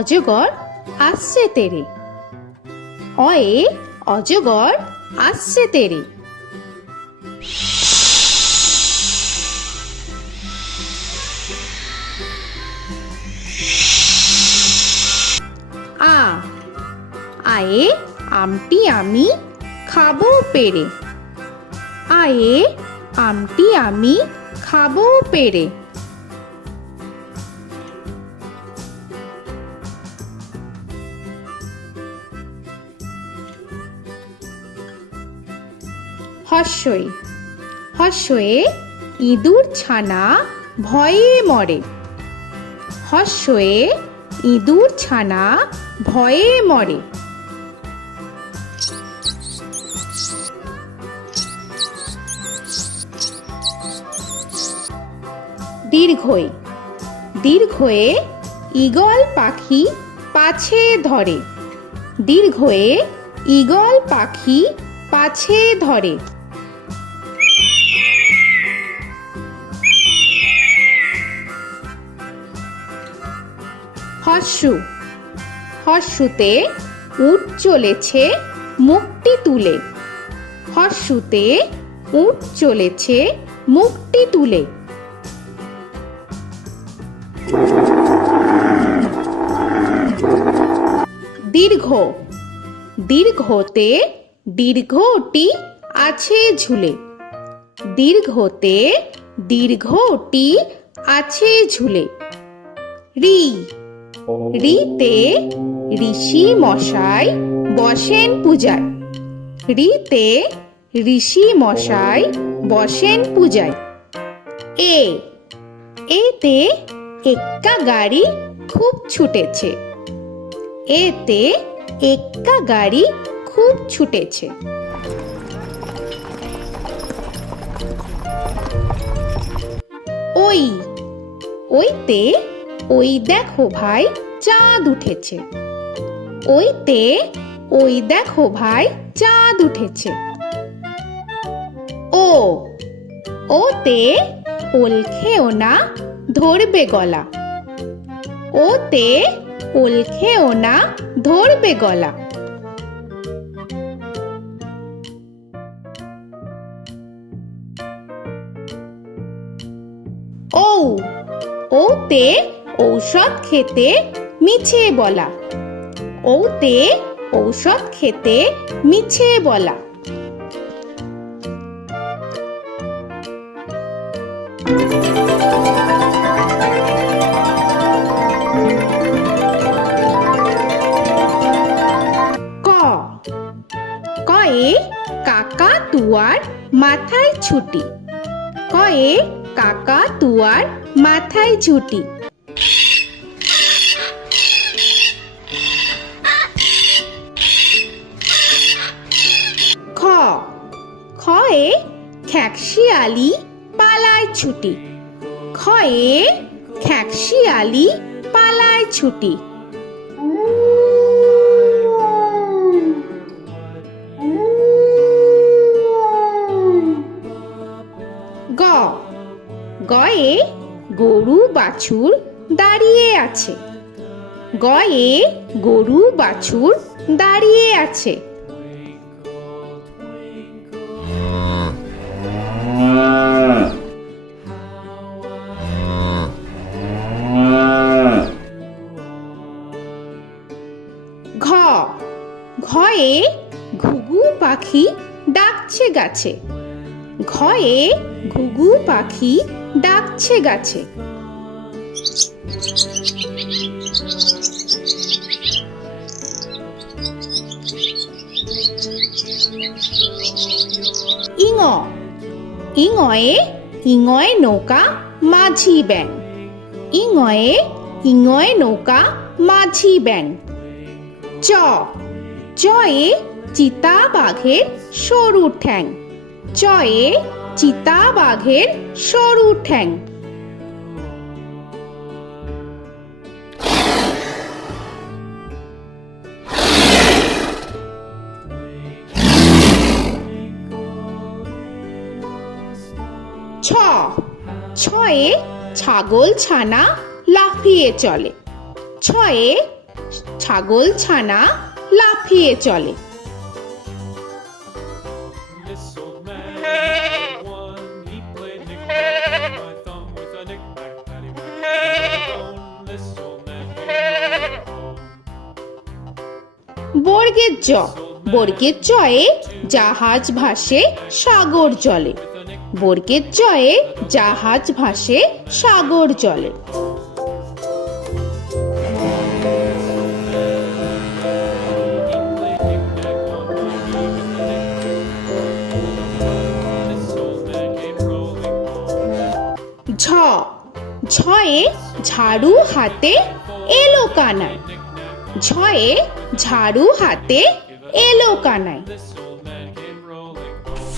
অজগর আসছে তেরে। অয়ে অজগর আসছে তেরে। আ আয়ে আমটি আমি খাবো পেরে। আয়ে আমটি আমি খাবো পেরে। হর্ষই হর্ষয়ে ইঁদুর ছানা ভয়ে মরে। হর্ষয়ে ইঁদুর ছানা ভয়ে মরে। দীর্ঘই দীর্ঘয়ে ঈগল পাখি পাছে ধরে। দীর্ঘয়ে ঈগল পাখি পাছে ধরে। হর্ষু হর্ষুতে উট চলেছে মুখটি তুলে। হর্ষুতে উট চলেছে মুখটি তুলে। দীর্ঘ দীর্ঘতে দীর্ঘটি আছে ঝুলে। দীর্ঘতে দীর্ঘটি আছে ঝুলে। রি রিতে ঋষি মশাই বসেন পূজায়। রিতে ঋষি মশাই বসেন পূজায়। এ এতে এক্কা গাড়ি খুব ছুটেছে। এতে এক্কা গাড়ি খুব ছুটেছে। ওই ওইতে ওই দেখো ভাই চাঁদ উঠেছে। ওইতে ওই দেখো ভাই চাঁদ উঠেছে। ও ওতে ওল খেও না ধরবে গলা। ওতে ওল খেও না ধরবে গলা। ঔ ওতে ঔষধ খেতে মিছে বলা। ওতে ঔষধ খেতে মিছে বলা। ক কয়ে কাকা তুয়ার মাথায় ছুটি। কয়ে কাকা তুয়ার মাথায় ছুটি। খ খয়ে খ্যাকশিয়ালি পালায় ছুটি। খয়ে খ্যাকশিয়ালি পালায় ছুটি। গ গয়ে গরু বাছুর দাঁড়িয়ে আছে। গয়ে গরু বাছুর দাঁড়িয়ে আছে। ঘ ঘয়ে ঘুঘু পাখি ডাকছে গাছে। ঘয়ে ঘুঘু পাখি ডাকছে গাছে। ইঙ ইঙয়ে ইঙয়ে নৌকা মাঝি ব্যাং। ইঙয়ে ইঙয়ে নৌকা মাঝি ব্যাং। চ চয়ে চিতা বাঘের সরু ঠ্যাং। চয়ে চিতা বাঘের সরু ঠ্যাং। ছ ছয়ে ছাগল ছানা লাফিয়ে চলে। ছয়ে ছাগল ছানা লাফিয়ে চলে। This old man had one. He played knick-knack, my thumb with a knick-knack, paddywhack, this old man came home. বর্গের জ, বর্গের জয়ে জাহাজ ভাসে সাগর জলে। বর্গের জয়ে জাহাজ ভাসে সাগর জলে। ঝ, ঝয়ে ঝাড়ু হাতে এলো কানাই। ঝয়ে ঝাড়ু হাতে এলো Kanai. This old man came rolling home.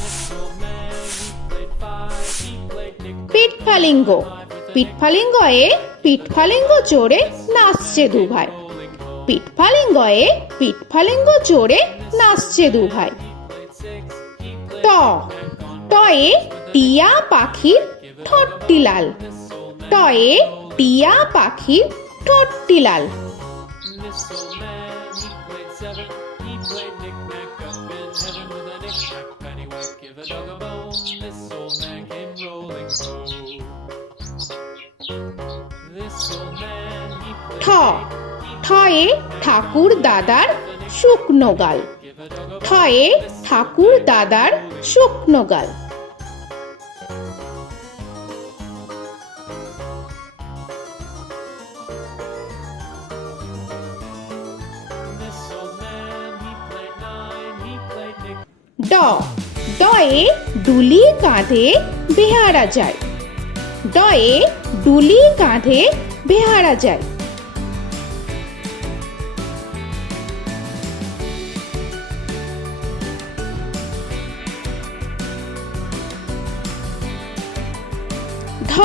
This old man, he played five. He played knick-knack. পিঠফালিঙ্গ, পিঠফালিঙ্গয়ে পিঠফালিঙ্গ চড়ে নাচছে দু ভাই। পিঠফালিঙ্গয়ে পিঠফালিঙ্গ চড়ে নাচছে দু ভাই। ট, টয়ে টিয়া পাখির ঠোঁটটি লাল। টয়ে টিয়া পাখির ঠোঁটটি লাল। This old man, he played seven. He played knick-knack up in heaven with a knick-knack, paddywhack, give a dog a bone. This old man came rolling home. This old man, he ঠ, played ঠয়ে ঠাকুর দাদার শুকনো গাল। give a dog a ঠয়ে ঠাকুর দাদার শুকনো গাল। This old man, he played nine. He played knick. ড, ডয়ে ডুলি কাঁধে বেহারা যায়। ডয়ে ডুলি কাঁধে বেহারা যায়। ধ,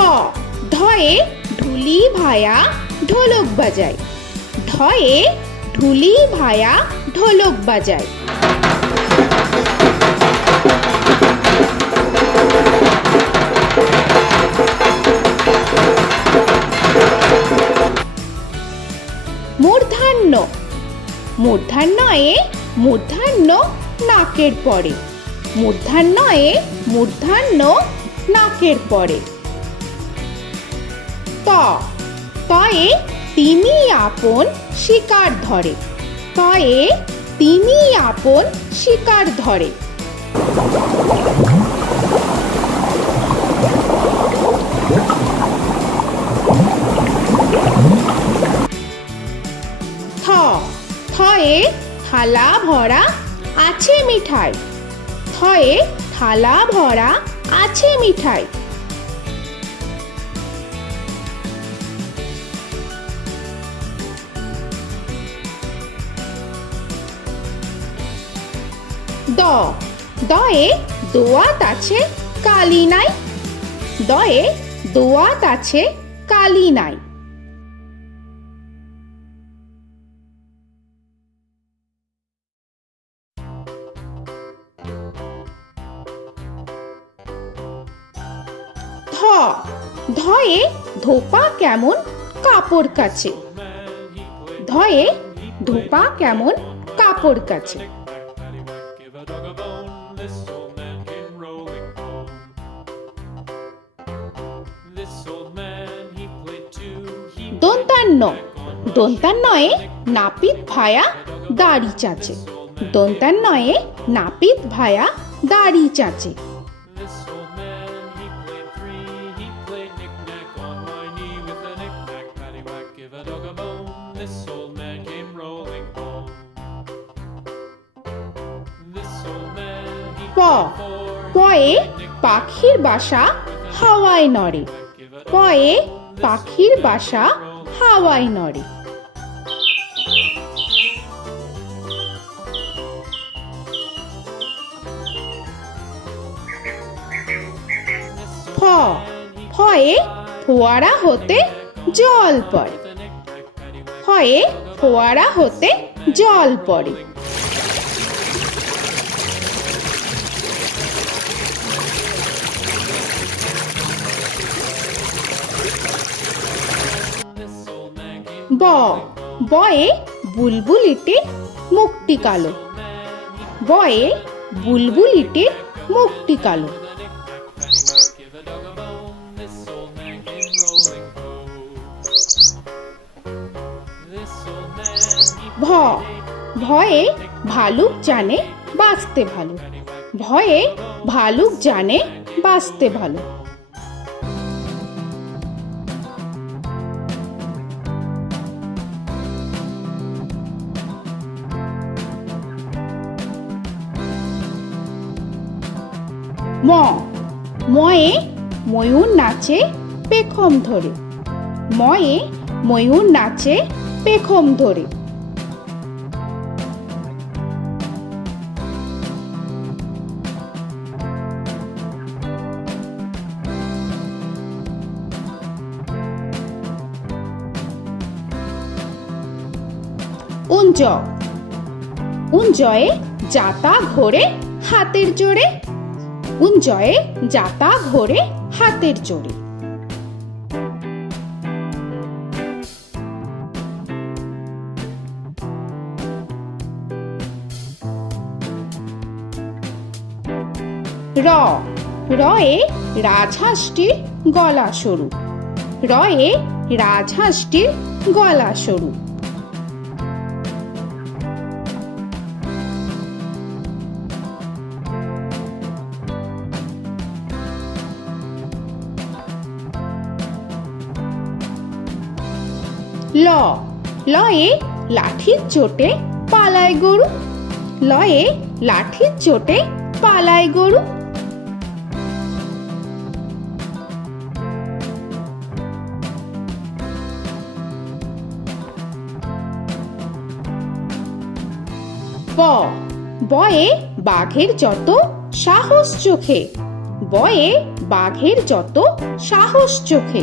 ধয়ে ঢুলি ভায়া ঢোলক বাজায়। ধয়ে ঢুলি ভায়া ঢোলক বাজায়। মূর্ধান্য, মূর্ধান্যয়ে মূর্ধান্য নাকের পরে। মূর্ধান্যয়ে মূর্ধান্য নাকের পরে। ত, তয়ে তিনি আপন শিকার ধরে। তয়ে তিনি আপন শিকার ধরে। থ, থয়ে থালা ভরা আছে মিঠাই। থয়ে থালা ভরা আছে মিঠাই। দ, দয়ে দোয়াত আছে কালি নাই। দয়ে দোয়াত আছে কালি নাই। ধ, ধয়ে ধোপা কেমন কাপড় কাছে। ধয়ে ধোপা কেমন কাপড় কাছে। Paddywhack, give a dog a bone. This old man came rolling home. This old man, he played two. He দন্তান্ন, দন্তান্নয়ে নাপিত ভায়া দাড়ি চাচে। দন্তান্নয়ে নাপিত ভায়া দাড়ি চাচে। This old man, he played three. He played knick-knack on my knee with a knick-knack, paddywhack, give a dog a bone. This old man came rolling home. This old man, he প, played four. পয়ে পাখির বাসা হাওয়ায় নড়ে। পয়ে পাখির বাসা হাওয়ায় নড়ে। ফ, ফয়ে ফোয়ারা হতে জল পড়ে। ফয়ে ফোয়ারা হতে জল পড়ে। ব বয়ে বুলবুলিটির মুখটি কালো। বয়ে বুলবুলিটির মুখটি কালো। Give a dog a bone, this old man came rolling home. This old man, he ভ ভয়ে ভালুক জানে বাঁচতে ভালো। ভয়ে ভালুক জানে বাঁচতে ভালো। ম ময়ে ময়ূর নাচে পেখম ধরে। ময়ে ময়ূর নাচে পেখম ধরে। উঞ্জ উঞ্জয়ে যাতা ঘোরে হাতের জোরে। উঞ্জয়ে যাতা ঘোরে হাতের জোরে। র রয়ে রাজহাঁসটির গলা সরু। রয়ে রাজহাঁসটির গলা সরু। ল লয়ে লাঠির চোটে পালায় গরু। লয়ে লাঠির চোটে পালায় গরু। ব বয়ে বাঘের যত সাহস চোখে। বয়ে বাঘের যত সাহস চোখে।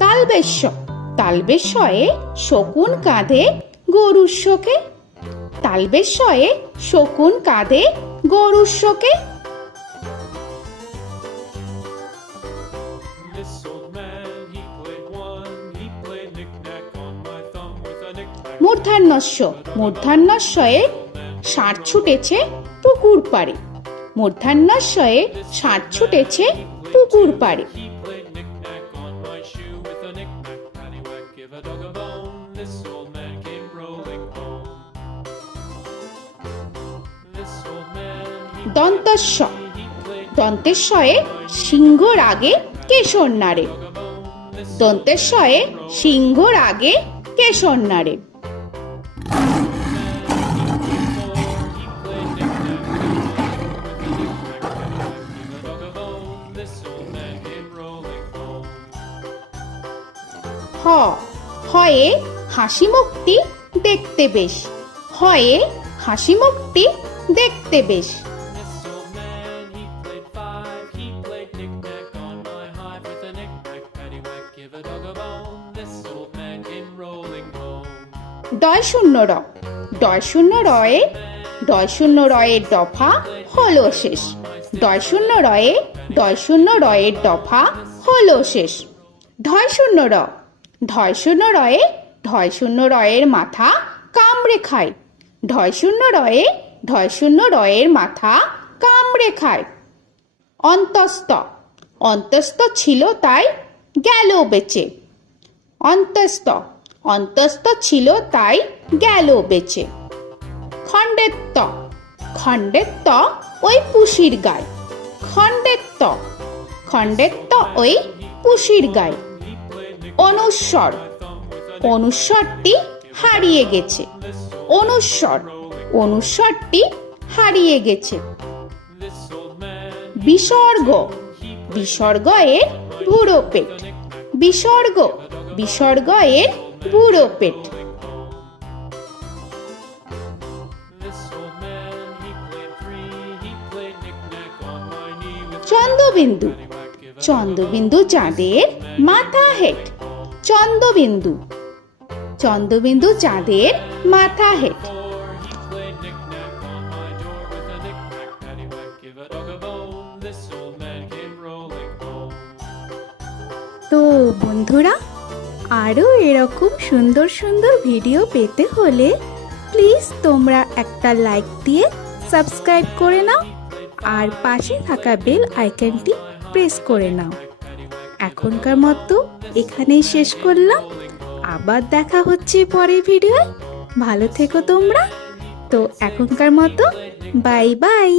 তালবেশ্য তালবেশ্যয়ে শকুন কাঁধে গরুর শোকে। তালবেশ্যয়ে শকুন কাঁধে গরুর শোকে। This old man, he played one, he played knick-knack on my thumb with a knick-knack. মূর্ধন্যস্য মূর্ধন্যস্বয়ে ষাঁড় ছুটেছে পুকুর পাড়ে। মূর্ধন্যস্বয়ে ষাঁড় ছুটেছে পুকুর পাড়ে। He played knick-knack on my shoe with a knick-knack, paddywhack, give a dog a bone. This old man came rolling home. This old man, দন্তস্ব he played দন্তেশ্বয়ে সিংহর আগে কেশর নাড়ে। dog a bone. This দন্তেশ্বয়ে সিংহর আগে কেশর নাড়ে। he played knick-knack with a knick-knack, paddywhack, give a dog a bone. This old man came rolling home. হ হয়ে হাসি মুখটি দেখতে বেশ। হয়ে হাসি মুখটি দেখতে বেশ। This old man, he played five, he played knick-knack on my hive with a knick-knack, paddywhack, give a dog a bone. This old man came rolling home. ডয় শূন্য র ডয় শূন্য রয়ে ডয় শূন্য রয়ের দফা হলো শেষ। ডয় শূন্য রয়ে ডয় শূন্য রয়ের দফা হলো শেষ। ঢয় শূন্য র ঢয় শূন্য রয়ে ঢয় শূন্য রয়ের মাথা কামড়ে খায়। ঢয় শূন্য রয়ে ঢয় শূন্য রয়ের মাথা কামড়ে খায়। অন্তস্থ অন্তস্থ ছিল তাই গেল বেঁচে। অন্তস্থ অন্তস্থ ছিল তাই গেল বেঁচে। খণ্ডেত্ব খণ্ডেত্ব ওই পুষির গায়। খণ্ডেত্ব খণ্ডেত্ব ওই পুষির গায়। অনুস্বর অনুস্বরটি হারিয়ে গেছে। অনুস্বর অনুস্বরটি হারিয়ে গেছে। This old man, বিসর্গ বিসর্গ এর বুড়ো পেট। বিসর্গ বিসর্গ এর বুড়ো পেট। this old man, he played three, he played knick-knack on my knee with Chandrabindu paddywhack, give a Chandrabindu চাঁদের মাথা হেট। চন্দ্রবিন্দু চন্দ্রবিন্দু চাঁদের মাথা head. Before he played knick-knack on my door with a knick-knack, paddywhack, give a dog a bone. This old man came rolling home. তো বন্ধুরা, আরও এরকম সুন্দর সুন্দর ভিডিও পেতে হলে প্লিজ তোমরা একটা লাইক দিয়ে সাবস্ক্রাইব করে নাও আর পাশে থাকা বেল আইকনটি প্রেস করে নাও। এখনকার মতো এখানেই শেষ করলাম, আবার দেখা হচ্ছে পরের ভিডিওয়। ভালো থেকো তোমরা। তো এখনকার মতো বাই বাই।